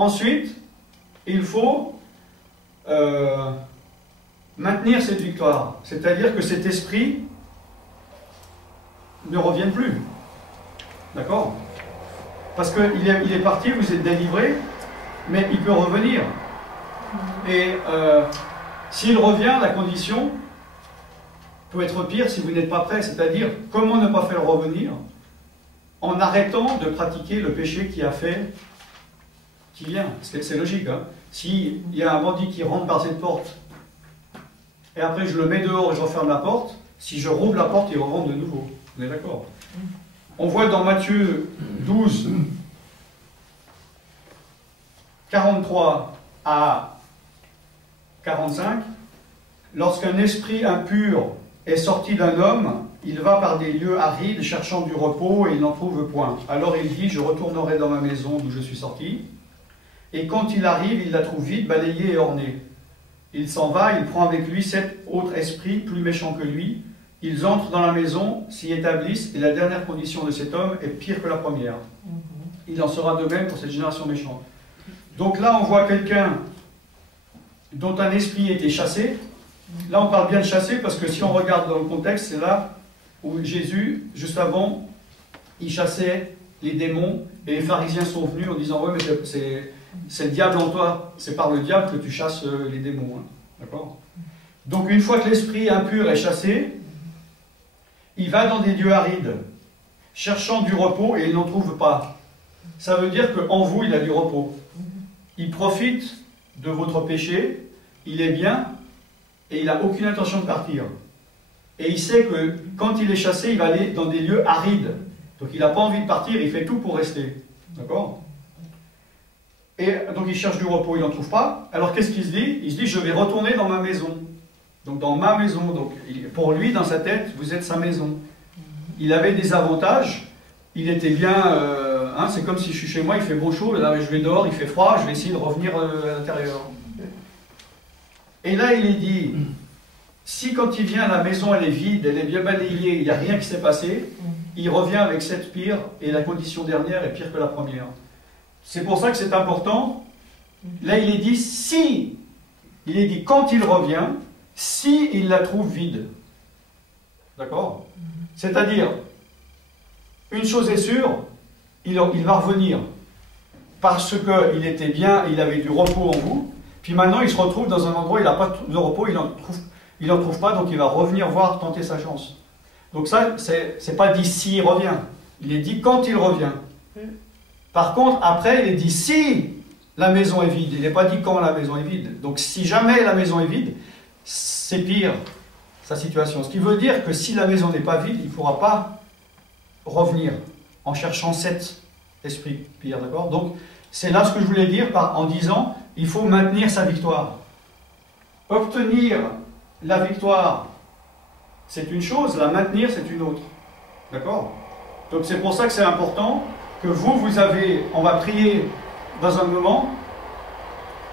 Ensuite, il faut maintenir cette victoire. C'est-à-dire que cet esprit ne revienne plus. D'accord? Parce qu'il est parti, vous êtes délivré, mais il peut revenir. Et s'il revient, la condition peut être pire si vous n'êtes pas prêt. C'est-à-dire, comment ne pas faire revenir? En arrêtant de pratiquer le péché qui a fait, qui vient. C'est logique. Hein? S'il y a un bandit qui rentre par cette porte, et après je le mets dehors et je referme la porte, si je rouvre la porte, il rentre de nouveau. On est d'accord? On voit dans Matthieu 12, 43 à 45, lorsqu'un esprit impur est sorti d'un homme, il va par des lieux arides cherchant du repos et il n'en trouve point. Alors il dit, je retournerai dans ma maison d'où je suis sorti. Et quand il arrive, il la trouve vide, balayée et ornée. Il s'en va, il prend avec lui 7 autres esprits plus méchants que lui. Ils entrent dans la maison, s'y établissent, et la dernière condition de cet homme est pire que la première. Il en sera de même pour cette génération méchante. Donc là, on voit quelqu'un dont un esprit était chassé. Là, on parle bien de chasser, parce que si on regarde dans le contexte, c'est là où Jésus, juste avant, il chassait les démons, et les pharisiens sont venus en disant, ouais, mais c'est le diable en toi, c'est par le diable que tu chasses les démons. Hein. D'accord? Donc une fois que l'esprit impur est chassé, il va dans des lieux arides, cherchant du repos et il n'en trouve pas. Ça veut dire qu'en vous, il a du repos. Il profite de votre péché, il est bien, et il n'a aucune intention de partir. Et il sait que quand il est chassé, il va aller dans des lieux arides. Donc il n'a pas envie de partir, il fait tout pour rester. D'accord? Et donc il cherche du repos, il n'en trouve pas. Alors qu'est-ce qu'il se dit? Il se dit, je vais retourner dans ma maison. Donc dans ma maison, donc, pour lui, dans sa tête, vous êtes sa maison. Il avait des avantages, il était bien, hein, c'est comme si je suis chez moi, il fait beau chaud, là je vais dehors, il fait froid, je vais essayer de revenir à l'intérieur. Et là il est dit, si quand il vient, la maison elle est vide, elle est bien balayée, il n'y a rien qui s'est passé, il revient avec 7 pires, et la condition dernière est pire que la première. C'est pour ça que c'est important. Là il est dit, si, il est dit quand il revient, si il la trouve vide. D'accord? C'est-à-dire, une chose est sûre, il va revenir. Parce qu'il était bien, il avait du repos en vous. Puis maintenant, il se retrouve dans un endroit où il n'a pas de repos, il n'en trouve pas, donc il va revenir voir, tenter sa chance. Donc ça, c'est pas dit si il revient. Il est dit quand il revient. Par contre, après, il est dit si la maison est vide. Il n'est pas dit quand la maison est vide. Donc si jamais la maison est vide, c'est pire, sa situation. Ce qui veut dire que si la maison n'est pas vide, il ne pourra pas revenir en cherchant 7 esprits pires, d'accord? Donc, c'est là ce que je voulais dire en disant, il faut maintenir sa victoire. Obtenir la victoire, c'est une chose, la maintenir, c'est une autre. D'accord? Donc, c'est pour ça que c'est important que vous avez, on va prier dans un moment,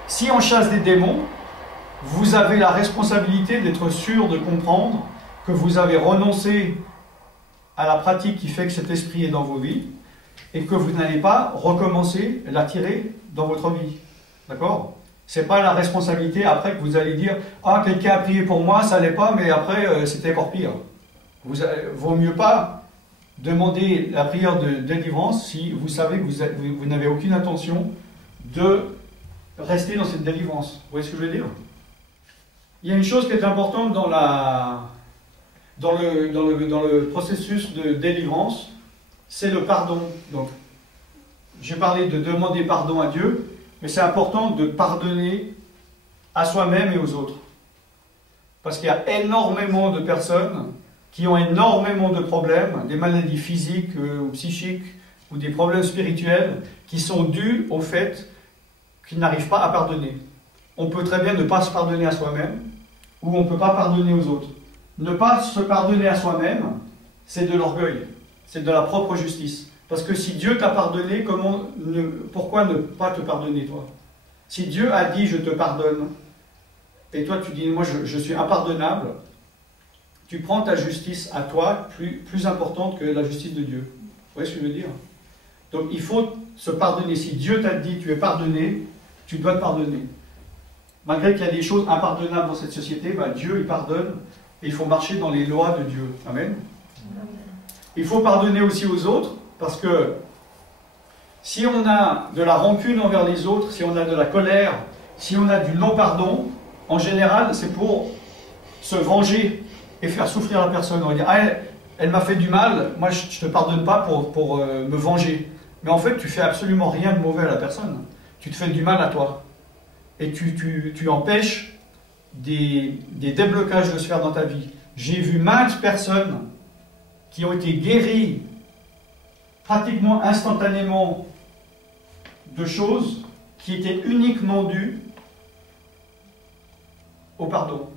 si on chasse des démons, vous avez la responsabilité d'être sûr de comprendre que vous avez renoncé à la pratique qui fait que cet esprit est dans vos vies et que vous n'allez pas recommencer à l'attirer dans votre vie. D'accord? Ce n'est pas la responsabilité après que vous allez dire « Ah, quelqu'un a prié pour moi, ça n'allait pas, mais après c'était encore pire. » Vaut mieux pas demander la prière de délivrance si vous savez que vous n'avez aucune intention de rester dans cette délivrance. Vous voyez ce que je veux dire? Il y a une chose qui est importante dans le processus de délivrance, c'est le pardon. Donc, j'ai parlé de demander pardon à Dieu, mais c'est important de pardonner à soi-même et aux autres. Parce qu'il y a énormément de personnes qui ont énormément de problèmes, des maladies physiques ou psychiques, ou des problèmes spirituels, qui sont dus au fait qu'ils n'arrivent pas à pardonner. On peut très bien ne pas se pardonner à soi-même, ou on ne peut pas pardonner aux autres. Ne pas se pardonner à soi-même, c'est de l'orgueil, c'est de la propre justice. Parce que si Dieu t'a pardonné, pourquoi ne pas te pardonner toi? Si Dieu a dit « je te pardonne », et toi tu dis « moi je suis impardonnable », tu prends ta justice à toi plus importante que la justice de Dieu. Vous voyez ce que je veux dire? Donc il faut se pardonner. Si Dieu t'a dit tu es pardonné, tu dois te pardonner. Malgré qu'il y a des choses impardonnables dans cette société, ben Dieu il pardonne et il faut marcher dans les lois de Dieu. Amen. Il faut pardonner aussi aux autres parce que si on a de la rancune envers les autres, si on a de la colère, si on a du non-pardon, en général c'est pour se venger et faire souffrir la personne. On va dire ah, elle m'a fait du mal, moi je ne te pardonne pas pour me venger. Mais en fait tu fais absolument rien de mauvais à la personne. Tu te fais du mal à toi. Et tu empêches des déblocages de se faire dans ta vie. J'ai vu maintes personnes qui ont été guéries pratiquement instantanément de choses qui étaient uniquement dues au pardon.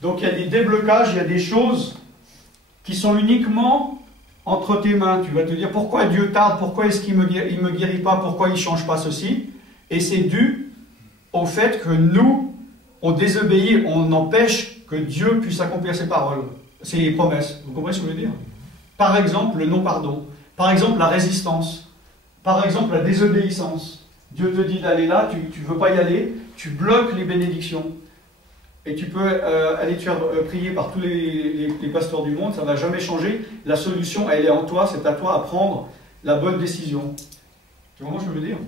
Donc il y a des déblocages, il y a des choses qui sont uniquement entre tes mains. Tu vas te dire pourquoi Dieu tarde, pourquoi est-ce qu'il ne me guérit pas, pourquoi il ne change pas ceci. Et c'est dû au fait que nous, on désobéit, on empêche que Dieu puisse accomplir ses paroles, ses promesses. Vous comprenez ce que je veux dire? Par exemple, le non-pardon. Par exemple, la résistance. Par exemple, la désobéissance. Dieu te dit d'aller là, tu ne veux pas y aller, tu bloques les bénédictions. Et tu peux aller te faire prier par tous les pasteurs du monde, ça ne va jamais changer. La solution, elle est en toi, c'est à toi à prendre la bonne décision. Tu vois ce que je veux dire?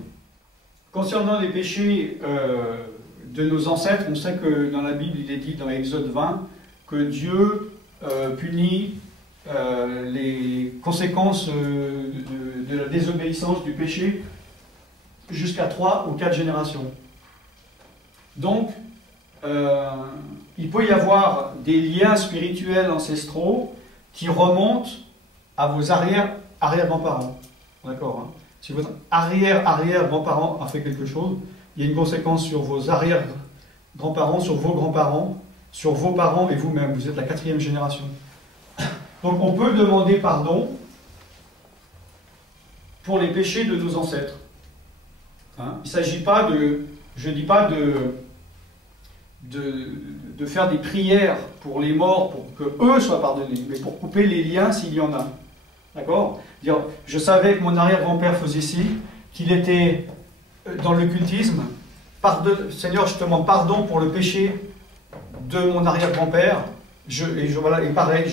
Concernant les péchés de nos ancêtres, on sait que dans la Bible, il est dit dans Exode 20 que Dieu punit les conséquences de la désobéissance, du péché, jusqu'à 3 ou 4 générations. Donc, il peut y avoir des liens spirituels ancestraux qui remontent à vos arrière-grands-parents. D'accord, hein? Si votre arrière-arrière-grand-parent a fait quelque chose, il y a une conséquence sur vos arrière-grands-parents, sur vos grands-parents, sur vos parents et vous-même. Vous êtes la 4e génération. Donc on peut demander pardon pour les péchés de nos ancêtres. Hein? Il ne s'agit pas de... Je ne dis pas de faire des prières pour les morts, pour qu'eux soient pardonnés, mais pour couper les liens s'il y en a. D'accord? Je savais que mon arrière-grand-père faisait ci, qu'il était dans l'occultisme. Seigneur, je te demande pardon pour le péché de mon arrière-grand-père. Et pareil,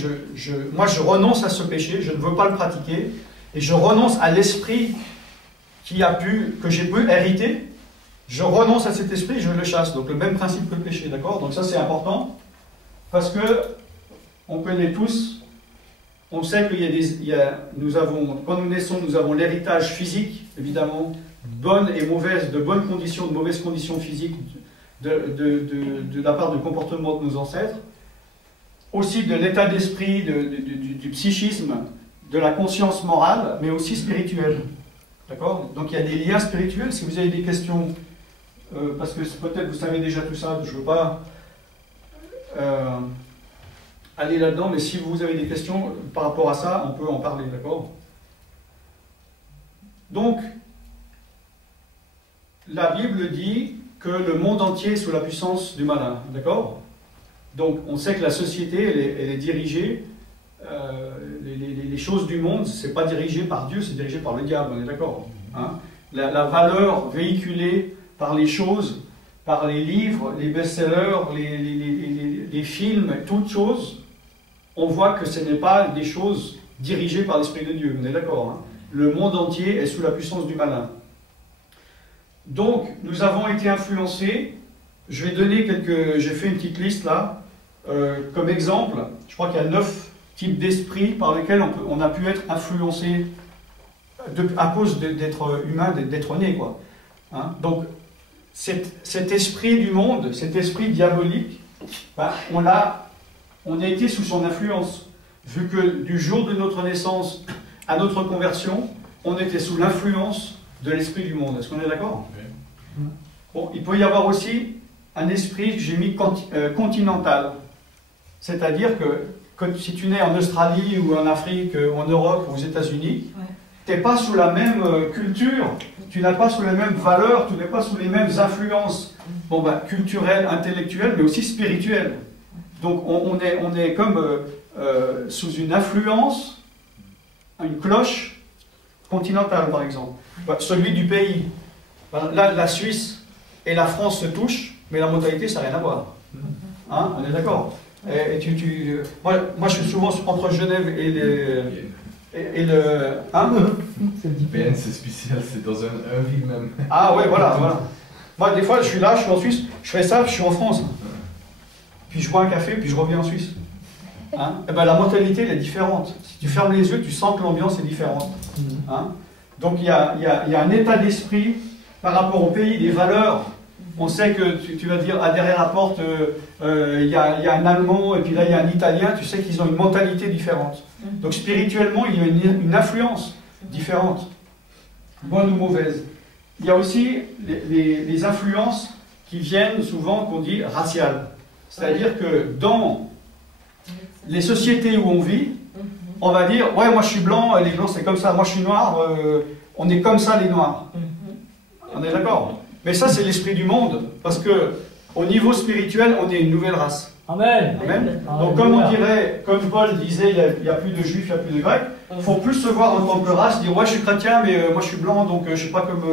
moi je renonce à ce péché, je ne veux pas le pratiquer, et je renonce à l'esprit que j'ai pu hériter. Je renonce à cet esprit, je le chasse. Donc le même principe que le péché, d'accord? Donc ça c'est important, parce que on connaît tous. On sait quand nous naissons, nous avons l'héritage physique, évidemment, bonnes et mauvaises, de bonnes conditions, de mauvaises conditions physiques de la part du comportement de nos ancêtres, aussi de l'état d'esprit, du psychisme, de la conscience morale, mais aussi spirituelle. D'accord? Donc il y a des liens spirituels. Si vous avez des questions, parce que peut-être vous savez déjà tout ça, je ne veux pas... aller là-dedans, mais si vous avez des questions par rapport à ça, on peut en parler, d'accord? Donc, la Bible dit que le monde entier est sous la puissance du malin, d'accord? Donc, on sait que la société, elle est dirigée, les choses du monde, ce n'est pas dirigé par Dieu, c'est dirigé par le diable, on est d'accord? Hein? La valeur véhiculée par les choses, par les livres, les best-sellers, les films, toutes choses, on voit que ce n'est pas des choses dirigées par l'Esprit de Dieu, on est d'accord, hein? Le monde entier est sous la puissance du malin. Donc, nous avons été influencés. Je vais donner j'ai fait une petite liste là, comme exemple. Je crois qu'il y a 9 types d'esprits par lesquels on a pu être influencé à cause d'être humain, d'être né, quoi. Hein? Donc, cet esprit du monde, cet esprit diabolique, ben, on a été sous son influence, vu que du jour de notre naissance à notre conversion, on était sous l'influence de l'esprit du monde. Est-ce qu'on est d'accord? Oui. Bon, il peut y avoir aussi un esprit que j'ai mis continental. C'est-à-dire que si tu nais en Australie ou en Afrique ou en Europe ou aux États-Unis, tu n'es pas sous la même culture, tu n'as pas sous les mêmes valeurs, tu n'es pas sous les mêmes influences culturelles, intellectuelles, mais aussi spirituelles. Donc on est comme sous une influence, une cloche continental, par exemple. Celui du pays. Là, la Suisse et la France se touchent, mais la mentalité, ça n'a rien à voir. Hein, on est d'accord? Moi, je suis souvent entre Genève et le... Hein? Berne, c'est spécial, c'est dans un ville même. Ah ouais, voilà. Moi, des fois, je suis là, je suis en Suisse, je fais ça, je suis en France. Puis je bois un café, puis je reviens en Suisse. Hein? Et ben, la mentalité, elle est différente. Si tu fermes les yeux, tu sens que l'ambiance est différente. Hein? Donc il y a un état d'esprit par rapport au pays, des valeurs. On sait que tu vas dire, derrière la porte, il y a un Allemand, et puis là il y a un Italien, tu sais qu'ils ont une mentalité différente. Donc spirituellement, il y a une influence différente, bonne ou mauvaise. Il y a aussi les influences qui viennent souvent, qu'on dit, raciales. C'est-à-dire que dans les sociétés où on vit, on va dire, ouais, moi je suis blanc, les blancs c'est comme ça, moi je suis noir, on est comme ça les noirs. On est d'accord? Mais ça c'est l'esprit du monde, parce que au niveau spirituel, on est une nouvelle race. Amen. Amen. Donc comme on dirait, comme Paul disait, il n'y a plus de juifs, il n'y a plus de grecs, il faut plus se voir en tant que race, dire ouais je suis chrétien, mais moi je suis blanc, donc je ne suis pas comme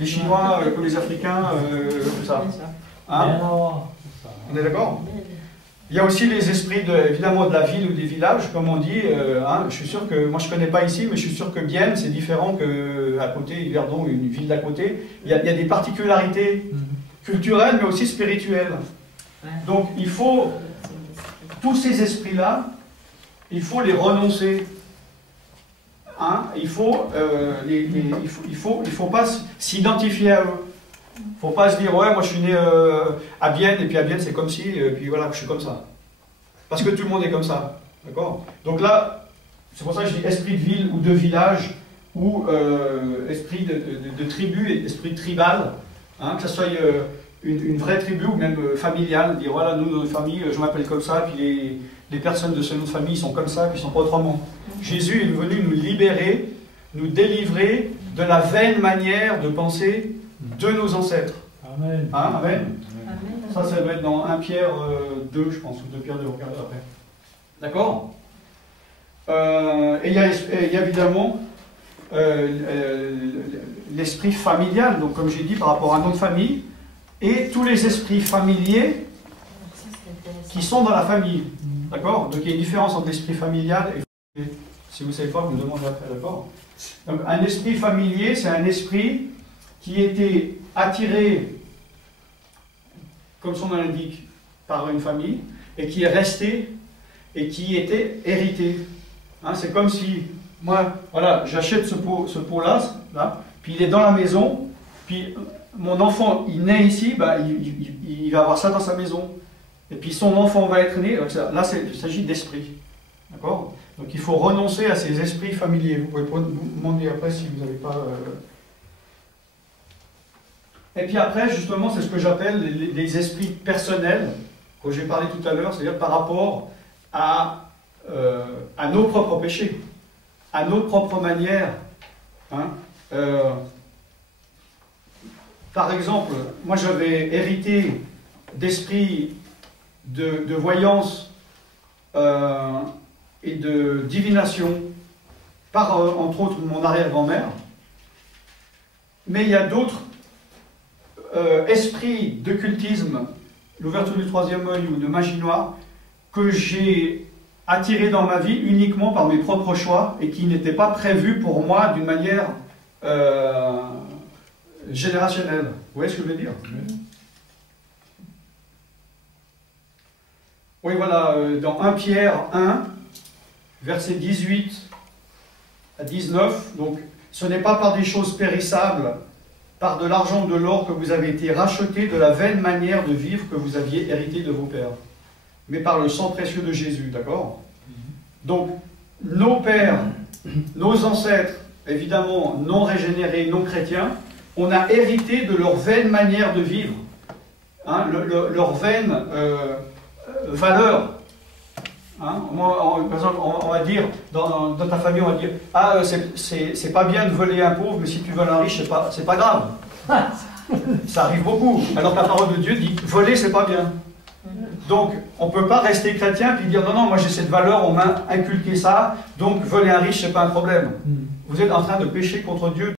les Chinois, comme les Africains, tout ça. Hein? On est d'accord? Il y a aussi les esprits évidemment de la ville ou des villages, comme on dit. Je suis sûr que, moi je ne connais pas ici, mais je suis sûr que Bienne, c'est différent qu'à côté, Yverdon, une ville d'à côté. Il y a des particularités culturelles, mais aussi spirituelles. Donc il faut, tous ces esprits-là, il faut les renoncer. Hein? Il faut pas s'identifier à eux. Il ne faut pas se dire, ouais, moi je suis né à Bienne, et puis à Bienne c'est comme si, puis voilà, je suis comme ça. Parce que tout le monde est comme ça. D'accord? Donc là, c'est pour ça que je dis esprit de ville ou de village, ou esprit de tribu, et esprit tribal, hein, que ce soit une vraie tribu ou même familiale, dire voilà, nous, notre famille, je m'appelle comme ça, puis les personnes de ce nom de famille sont comme ça, puis ils sont pas autrement. Jésus est venu nous libérer, nous délivrer de la vaine manière de penser de nos ancêtres. Amen. Hein, amen. Ça doit être dans 1 Pierre 2, je pense, ou 2 Pierre 2, regardez après. D'accord? Et il y a évidemment l'esprit familial, donc comme j'ai dit, par rapport à notre famille, et tous les esprits familiers qui sont dans la famille. D'accord? Donc il y a une différence entre l'esprit familial et... Si vous ne savez pas, vous me demandez après, d'accord? Donc un esprit familier, c'est un esprit qui était attiré, comme son nom l'indique, par une famille, et qui est resté, et qui était hérité. Hein, c'est comme si, moi, voilà, j'achète ce pot-là, là, puis il est dans la maison, puis mon enfant, il naît ici, bah, il va avoir ça dans sa maison. Et puis son enfant va être né, là, il s'agit d'esprit. D'accord? Donc il faut renoncer à ces esprits familiers. Vous pouvez vous demander après si vous n'avez pas... Et puis après, justement, c'est ce que j'appelle les esprits personnels, que j'ai parlé tout à l'heure, c'est-à-dire par rapport à nos propres péchés, à nos propres manières. Hein. Par exemple, moi j'avais hérité d'esprits de voyance et de divination par, entre autres, mon arrière-grand-mère. Mais il y a d'autres esprits d'occultisme, l'ouverture du troisième œil ou de magie noire, que j'ai attiré dans ma vie uniquement par mes propres choix et qui n'étaient pas prévus pour moi d'une manière générationnelle. Vous voyez ce que je veux dire? Oui, voilà, dans 1 Pierre 1, versets 18 à 19, donc ce n'est pas par des choses périssables, par de l'argent ou de l'or que vous avez été rachetés de la vaine manière de vivre que vous aviez hérité de vos pères, mais par le sang précieux de Jésus, d'accord? Donc, nos pères, nos ancêtres, évidemment non régénérés, non chrétiens, on a hérité de leur vaine manière de vivre, hein, leur vaine valeur. Hein? Par exemple, on va dire, dans ta famille, on va dire, ah, c'est pas bien de voler un pauvre, mais si tu voles un riche, c'est pas grave. Ça arrive beaucoup. Alors que la parole de Dieu dit, voler, c'est pas bien. Donc, on ne peut pas rester chrétien puis dire, non, non, moi j'ai cette valeur, on m'a inculqué ça, donc voler un riche, c'est pas un problème. vous êtes en train de pécher contre Dieu